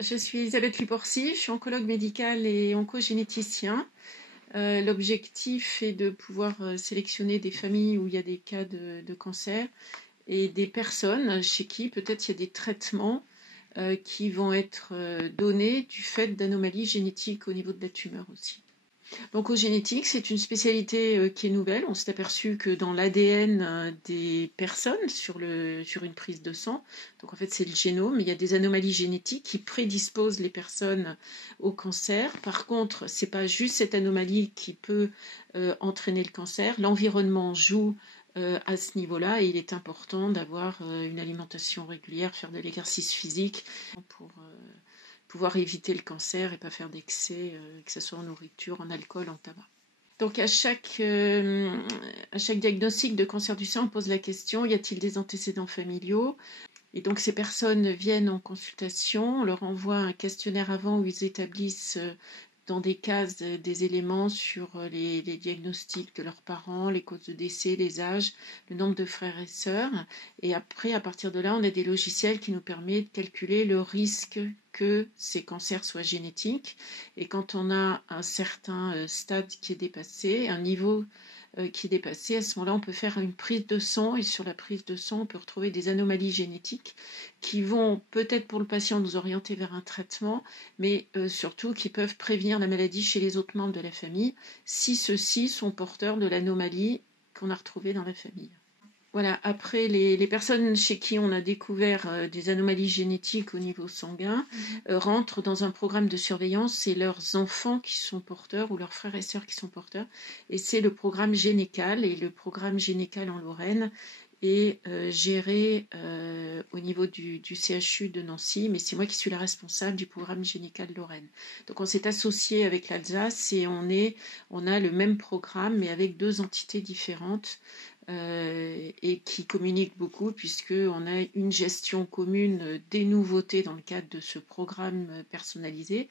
Je suis Elisabeth Luporcy, je suis oncologue médicale et oncogénéticien. L'objectif est de pouvoir sélectionner des familles où il y a des cas de cancer et des personnes chez qui peut-être il y a des traitements qui vont être donnés du fait d'anomalies génétiques au niveau de la tumeur aussi. L'oncogénétique, c'est une spécialité qui est nouvelle. On s'est aperçu que dans l'ADN des personnes sur une prise de sang, donc en fait c'est le génome, il y a des anomalies génétiques qui prédisposent les personnes au cancer. Par contre, c'est pas juste cette anomalie qui peut entraîner le cancer. L'environnement joue à ce niveau-là et il est important d'avoir une alimentation régulière, faire de l'exercice physique pour pouvoir éviter le cancer et pas faire d'excès, que ce soit en nourriture, en alcool, en tabac. Donc à chaque diagnostic de cancer du sein, on pose la question, y a-t-il des antécédents familiaux? Et donc ces personnes viennent en consultation, on leur envoie un questionnaire avant où ils établissent dans des cases des éléments sur les diagnostics de leurs parents, les causes de décès, les âges, le nombre de frères et sœurs. Et après, à partir de là, on a des logiciels qui nous permettent de calculer le risque que ces cancers soient génétiques. Et quand on a un certain stade qui est dépassé, un niveau qui est dépassé, à ce moment-là, on peut faire une prise de sang et sur la prise de sang, on peut retrouver des anomalies génétiques qui vont peut-être pour le patient nous orienter vers un traitement, mais surtout qui peuvent prévenir la maladie chez les autres membres de la famille si ceux-ci sont porteurs de l'anomalie qu'on a retrouvée dans la famille. Voilà, après, les personnes chez qui on a découvert des anomalies génétiques au niveau sanguin rentrent dans un programme de surveillance. C'est leurs enfants qui sont porteurs ou leurs frères et sœurs qui sont porteurs. Et c'est le programme Génécal. Et le programme Génécal en Lorraine est géré au niveau du CHU de Nancy. Mais c'est moi qui suis la responsable du programme Génécal Lorraine. Donc on s'est associé avec l'Alsace et on a le même programme mais avec deux entités différentes. Et qui communiquent beaucoup puisqu'on a une gestion commune des nouveautés dans le cadre de ce programme personnalisé.